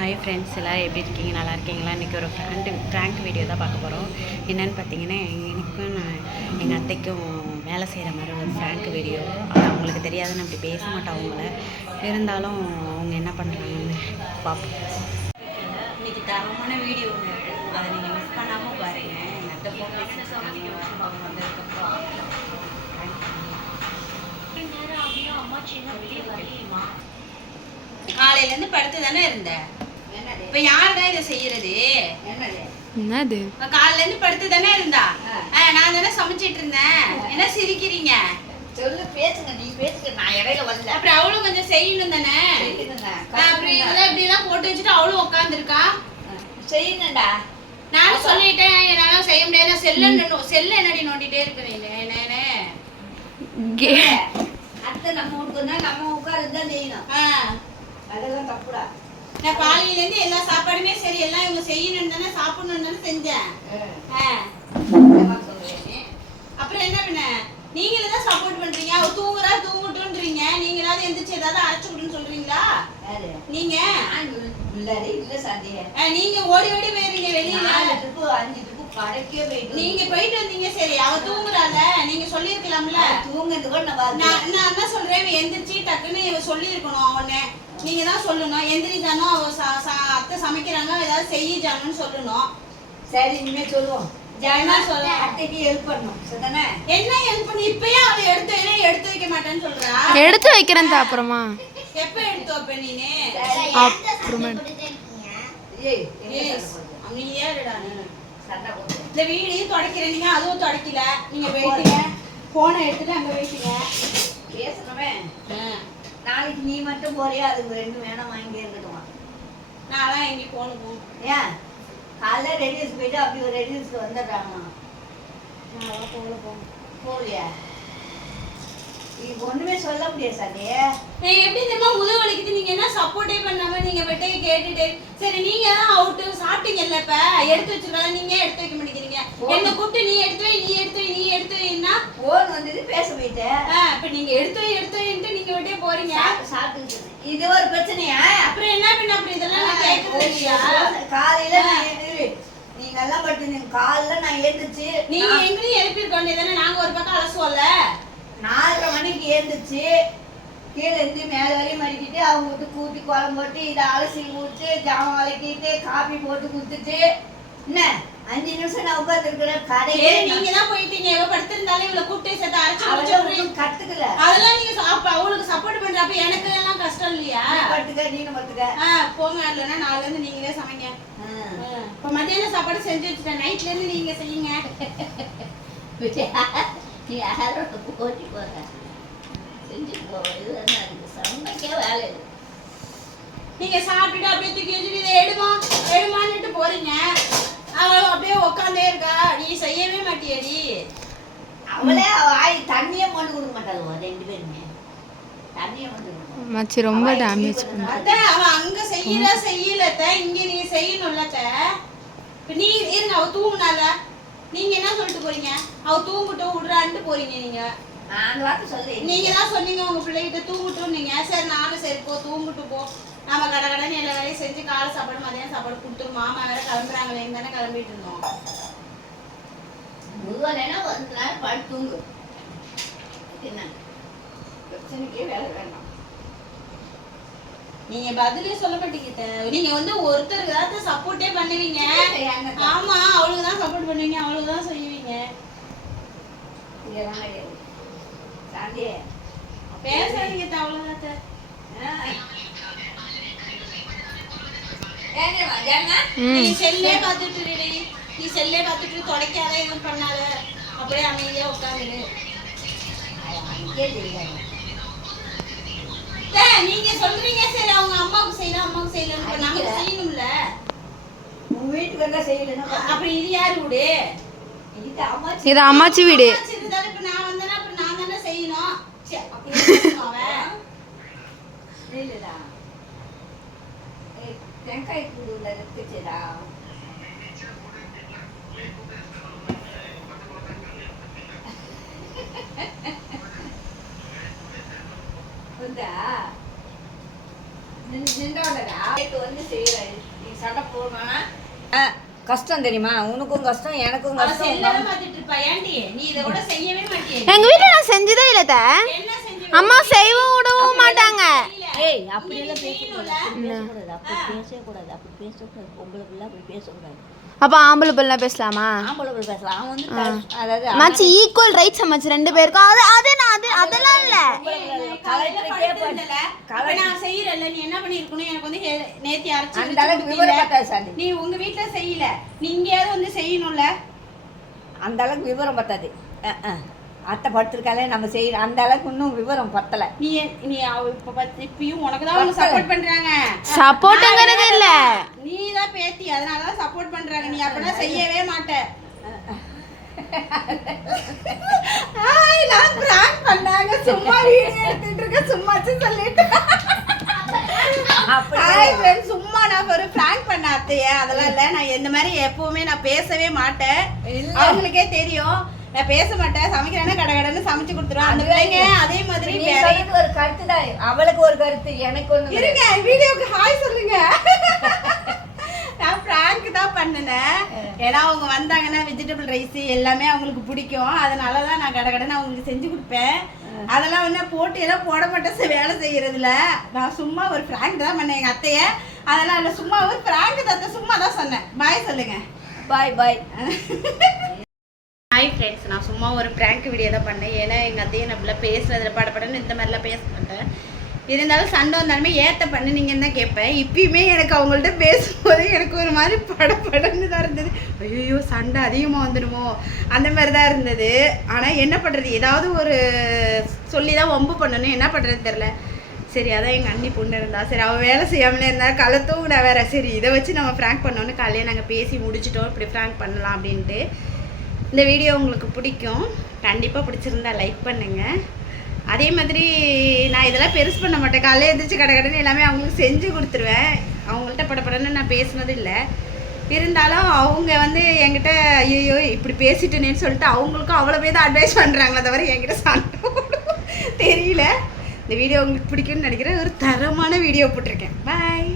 Hi friends, எல்லோரும் எப்படி இருக்கீங்க? நல்லா இருக்கீங்களா? இன்றைக்கி ஒரு ப்ராங்க் வீடியோ தான் பார்க்க போகிறோம். என்னென்னு பார்த்தீங்கன்னா, எனக்கும் எங்கள் அத்தைக்கும் வேலை செய்கிற மாதிரி ஒரு ப்ராங்க் வீடியோ. அது அவங்களுக்கு தெரியாதுன்னு அப்படி பேச மாட்டோம் அவங்கள. இருந்தாலும் அவங்க என்ன பண்ணுறாங்கன்னு பார்ப்போம். இன்றைக்கி தரமான வீடியோ ஒன்று இருக்குது, அதை நீங்கள் மிஸ் பண்ணாமல் பாருங்கள். எங்கள் அத்தை ஃபோன் பேசிட்டு அவங்க வந்ததுக்கப்புறம் காலையிலேருந்து படுத்து தானே இருந்தேன். இப்ப யாருதான் இதை செய்யறது? என்னது? காலையில இருந்து படுத்து தானே இருந்தா. நான் தானே சமைச்சிட்டு இருந்தேன். என்ன சிரிக்கிறீங்க? சொல்லு, பேசுங்க. நீ பேசுங்க, நான் இடையில வரல. அப்புறம் அவளும் கொஞ்சம் செய்யணும் தானே. அப்புறம் இதெல்லாம் இப்படி எல்லாம் போட்டு வச்சுட்டு அவளும் உட்காந்துருக்கா. செய்யணும்டா. நானும் சொல்லிட்டேன், என்னால செய்ய முடியாது. செல்ல என்னடி நோண்டிட்டே இருக்கிறேன். அத்தை நம்ம வீட்டுக்குன்னா நம்ம உட்காருதான் செய்யணும். அதெல்லாம் தப்புடா. நான் காலையில இருந்து எல்லா சாப்பாடுமே சரி எல்லாம் இவங்க செய்யணும்னு தானே, சாப்பிடணும்னு தானே செஞ்சேன். அப்புறம் என்ன பண்ண? நீங்களே தான் சப்போர்ட் பண்றீங்க. அவ தூங்குறா தூங்கட்டும்ன்றீங்க. நீங்களாவது எந்திரிச்சு ஏதாவது அரைச்சு விடுன்னு சொல்றீங்களா? நீங்க இல்ல சாந்தியா, நீங்க ஓடி ஓடி போயிருங்க வெளியில. 5 ட்ரிப்பு கடைக்கே போயிட்டு நீங்க போயிட்டு வந்தீங்க. சரி, அவ தூங்குறால, நீங்க சொல்லிருக்கலாம்ல. தூங்குறது கூட நான் என்ன சொல்றேன், எந்திரிச்சு டக்குன்னு இவ சொல்லியிருக்கணும். அவனே நீங்க தான் சொல்லணும். எந்திரிச்சானோ அவ அத்தை சமைக்கிறாங்க, ஏதாவது செய்யிச்சானு சொல்லணும். சரி, இனிமே சொல்லுவோம். அத்தைக்கு ஹெல்ப் பண்ணணும். சரிதானே? என்ன ஹெல்ப் பண்ணி? இப்பயே அவளை எடுத்து வைக்க மாட்டேன்னு சொல்றா. எடுத்து வைக்கிறேன் அப்புறமா. எப்ப எடுத்து வைப்ப நீனே? அப்புறமா. அமைதியா இருடா. இந்த வீடையும் துடைக்கிறேன், நீங்க அதுவும் துடைக்கல. நீங்க போயிட்டீங்க, போனை எடுத்துட்டு அங்க போயிட்டீங்க. பேசணுமே. நாளைக்கு நீ மட்டும் போறியா? அதுக்கு 2 வேணாம் வாங்கி இருந்துக்குமா? நான் எங்க போகணும். ஏன் காலைல ரெடியூஸ் போயிட்டு அப்படி ஒரு ரெடியூஸ்க்கு வந்துடுறாங்க. நான் போகலையா? ஒண்ணுமே சொல்ல முடியாது சார். எப்படி தெரியுமா முதுகு வலிக்குது? நீங்க என்ன சப்போர்ட்டே பண்ணாம நீங்க வெட்டையை கேட்டுட்டு. சரி, நீங்க தான் அவுட்டு சாப்பிட்டீங்கல்ல, இப்ப எடுத்து வச்சிருக்காங்க. நீங்க எடுத்து வைக்க மாட்டேங்கிறீங்க. என்ன கூப்பிட்டு நீ எடுத்து வை, நீ எடுத்து வை, நீ எடுத்து வைன்னா போன் வந்தது பேச போயிட்டேன். இப்ப நீங்க எடுத்து வைன்ட்டு நீங்க வெட்டையே போறீங்க. சாப்பிட்டு இது ஒரு பிரச்சனையா? அப்புறம் என்ன பண்ண? அப்புறம் இதெல்லாம் நான் கேட்கறது இல்லையா? காலையில நீங்க எல்லாம் பட்டு காலைல நான் எழுந்துச்சு. நீங்க எங்களையும் எழுப்பிருக்க வேண்டியதானே. நாங்க ஒரு பக்கம் அலசுவோம்ல. 4:30 மணிக்கு ஏந்துச்சு, கீழே இருந்து மேலே வரையும் மடிக்கிட்டு அவங்க விட்டு கூட்டி குழம்பு போட்டு இதை அலசி ஊற்றி ஜாமான் வளர்க்கிட்டு காபி போட்டு கொடுத்துட்டு என்ன 5 நிமிஷம் நான் உட்காந்துருக்கிறேன். கடையே நீங்க தான் போயிட்டீங்க. இவ படுத்திருந்தாலும் இவளை கூப்பிட்டு சேர்த்து அரைச்சு கத்துக்கல. அதெல்லாம் நீங்க அவளுக்கு சப்போர்ட் பண்றப்ப எனக்கு எல்லாம் கஷ்டம் இல்லையா? படுத்துக்க, நீங்க படுத்துக்க. போங்க, இல்லைன்னா 4ல இருந்து நீங்களே சமைங்க. இப்ப மத்தியானம் சாப்பாடு செஞ்சு வச்சுட்டேன். நைட்ல இருந்து நீங்க செய்யுங்க. யாரோட போட்டி போற செஞ்சுட்டு போறது சமைக்கே வேலை. நீங்க சாப்பிட்டுட்டு அப்படியே தூக்கி வச்சுட்டு இதை எடுமான்னுட்டு போறீங்க. அவள் அப்படியே உட்காந்தே இருக்கா. நீ செய்யவே மாட்டியடி. அவளே தண்ணியே கொண்டு கொடுக்க மாட்டாள். 2 பேருமே தண்ணியை கொண்டு மச்சி ரொம்ப டேமேஜ் பண்ண. அவன் அங்க செய்யலத்த, இங்க நீங்க செய்யணும்லத்த. நீ இருங்க, அவ தூங்குனால நீங்க என்ன சொல்லிட்டு போறீங்க? அவ தூங்கட்டும் விடுறான்ட்டு போறீங்க. நீங்க நீங்க தான் சொன்னீங்க உங்க பிள்ளைகிட்ட தூங்கட்டும். நீங்க சரி, நானும் சரி போ தூங்கிட்டு போ, நாம கடகடன்னு எல்லா வேலையும் செஞ்சு காலை சாப்பாடு மதியானம் சாப்பாடு கொடுத்துரும். மாமா வேற கிளம்புறாங்களேன்னு தானே கிளம்பிட்டு இருந்தோம். தூங்கு, என்ன பிரச்சனைக்கே வேலை வேண்டாம். நீங்க பதிலே சொல்ல மாட்டீங்க. நீங்க ஒருத்தருக்கு தான் சப்போர்ட்டே பண்ணுவீங்க. ஆமா, அவளுக்கு தான் சப்போர்ட் பண்ணுவீங்க, அவளுக்கு தான் செய்வீங்க. பேசாதீங்க அவ்வளவுதான். நீ செல்லே பார்த்துட்டு தொடைக்காத, எதுவும் பண்ணாத, அப்படியே அமைதியா உட்காந்துரு. நீங்க சொல்றீங்க சரி, அவங்க அம்மாவுக்கு செய்யலாம் நமக்கு செய்யணும்ல. உங்க வீட்டுக்கு வந்தா செய்யலன்னா அப்புறம் இது யாரு வீடு? இது அம்மாச்சி வீடு. இப்ப நான் வந்தேன்னா அப்புறம் நான் தானே செய்யணும். தேங்காய் கூடுல இருக்குச்சுடா. வந்து செய்யறேன் நீ சண்டை போடணும். கஷ்டம் தெரியுமா, உனக்கும் கஷ்டம் எனக்கும் கஷ்டம். செல்லதான் பார்த்துட்டு இருப்பா. ஏன்டி நீ இதை கூட செய்யவே மாட்டியே? எங்க வீட்டுல நான் செஞ்சதே இல்ல த என்ன செஞ்சு அம்மா செய்யவும் விடவும் மாட்டாங்க. ஏய் அப்படியெல்லாம் பேசக்கூடாது, அப்படி பேசக்கூடாது, அப்படி பேசக்கூடாது. பொம்பளை பிள்ளை அப்படி பேசக்கூடாது. அப்ப ஆம்பளை பிள்ளை பேசலாமா? ஆம்பளை பிள்ளை பேசலாம். அவன் வந்து அதாவது அம்மாச்சி ஈக்குவல் ரைட்ஸ் அம்மாச்சி ரெண்டு பேருக்கும். அதெல்லாம் இல்ல. நான் செய்யறேன்ல, நீ என்ன பண்ணிருக்கணும்? எனக்கு வந்து நேத்தி அரைச்சு அந்த அளவுக்கு விவரம் பத்தாது சாந்தி. நீ உங்க வீட்டுல செய்யல, நீங்கயாவது வந்து செய்யணும்ல. அந்த அளவுக்கு விவரம் பத்தாது. அத்தை படுத்திருக்காலே நம்ம செய்யற அந்த அளவுக்கு இன்னும் விவரம் பத்தல. நீ இப்பயும் உனக்கு தான் அவங்க சப்போர்ட் பண்றாங்க. சப்போர்ட்ங்கிறது இல்ல, நீ தான் பேத்தி, அதனால தான் சப்போர்ட் பண்றாங்க. நீ அப்பனா செய்யவே மாட்ட. நான் பிராங்க் பண்ணாங்க, சும்மா வீடியோ எடுத்துட்டு இருக்க, சும்மாச்சு சொல்லிட்டு. ஹாய் ஃப்ரெண்ட்ஸ், சும்மா நான் ஒரு பிராங்க் பண்ண அத்தைய, அதெல்லாம் இல்ல. நான் இந்த மாதிரி எப்பவுமே நான் பேசவே மாட்டேன். அவங்களுக்கே தெரியும் நான் பேச மாட்டேன். சமைக்கிறேன்னா கடகடன்னு சமைச்சு கொடுத்துருவேன். அந்த பிள்ளைங்க அதே மாதிரி ஒரு கருத்து தான், அவளுக்கு ஒரு கருத்து, எனக்கு ஒண்ணு. இருங்க, வீடியோக்கு ஹாய் சொல்லுங்க. நான் பிராங்க் தான் பண்ணினேன். ஏன்னா அவங்க வந்தாங்கன்னா வெஜிடபிள் ரைஸ் எல்லாமே அவங்களுக்கு பிடிக்கும். அதனால தான் நான் கடகடன்னு அவங்களுக்கு செஞ்சு கொடுப்பேன். அதெல்லாம் வந்து போட்டு எல்லாம் போட மாட்டேன் வேலை செய்யறதுல. நான் சும்மா ஒரு பிராங்க் தான் பண்ணேன் எங்க அத்தைய. அதெல்லாம் இல்லை, சும்மா ஒரு பிராங்க் தான், சும்மா தான் சொன்னேன். பாய் சொல்லுங்க. பாய் பாய். ஹாய் ஃப்ரெண்ட்ஸ், நான் சும்மா ஒரு ப்ராங்க் வீடியோ தான் பண்ணேன். ஏன்னா எங்கள் அத்தையை நம்மள பேசுறதுல படப்படன்னு இந்த மாதிரிலாம் பேச மாட்டேன். இருந்தாலும் சண்டை வந்தாலுமே ஏற்ற பண்ணுனீங்கன்னு தான் கேட்பேன். இப்பயுமே எனக்கு அவங்கள்ட்ட பேசும்போது எனக்கு ஒரு மாதிரி படப்படன்னு தான் இருந்தது. ஐயோ சண்டை அதிகமாக வந்துடுமோ அந்த மாதிரி தான் இருந்தது. ஆனால் என்ன பண்ணுறது, ஏதாவது ஒரு சொல்லி தான் வம்பு பண்ணணும், என்ன பண்ணுறது தெரில. சரி அதான் எங்கள் அண்ணி பொண்ணு இருந்தா, சரி அவள் வேலை செய்யாமலே இருந்தால் களை தூங்கினா வேற. சரி இதை வச்சு நம்ம ஃப்ராங்க் பண்ணோன்னு காலையில் நாங்கள் பேசி முடிச்சிட்டோம், இப்படி ஃப்ராங்க் பண்ணலாம் அப்படின்ட்டு. இந்த வீடியோ உங்களுக்கு பிடிக்கும், கண்டிப்பாக பிடிச்சிருந்தா லைக் பண்ணுங்கள். அதே மாதிரி நான் இதெல்லாம் பெருசு பண்ண மாட்டேன். காலையில் எழுந்திரிச்சு கடன்னு எல்லாமே அவங்களுக்கு செஞ்சு கொடுத்துருவேன். அவங்கள்ட்ட படப்படன்னு நான் பேசினது இல்லை. இருந்தாலும் அவங்க வந்து என்கிட்ட ஐயோ இப்படி பேசிட்டேனேன்னு சொல்லிட்டு அவங்களுக்கும் அவ்வளோ பேர் தான் அட்வைஸ் பண்ணுறாங்களே தவிர என்கிட்ட சண்டை தெரியல. இந்த வீடியோ உங்களுக்கு பிடிக்கும்னு நினைக்கிறேன். ஒரு தரமான வீடியோ போட்டிருக்கேன். பாய்.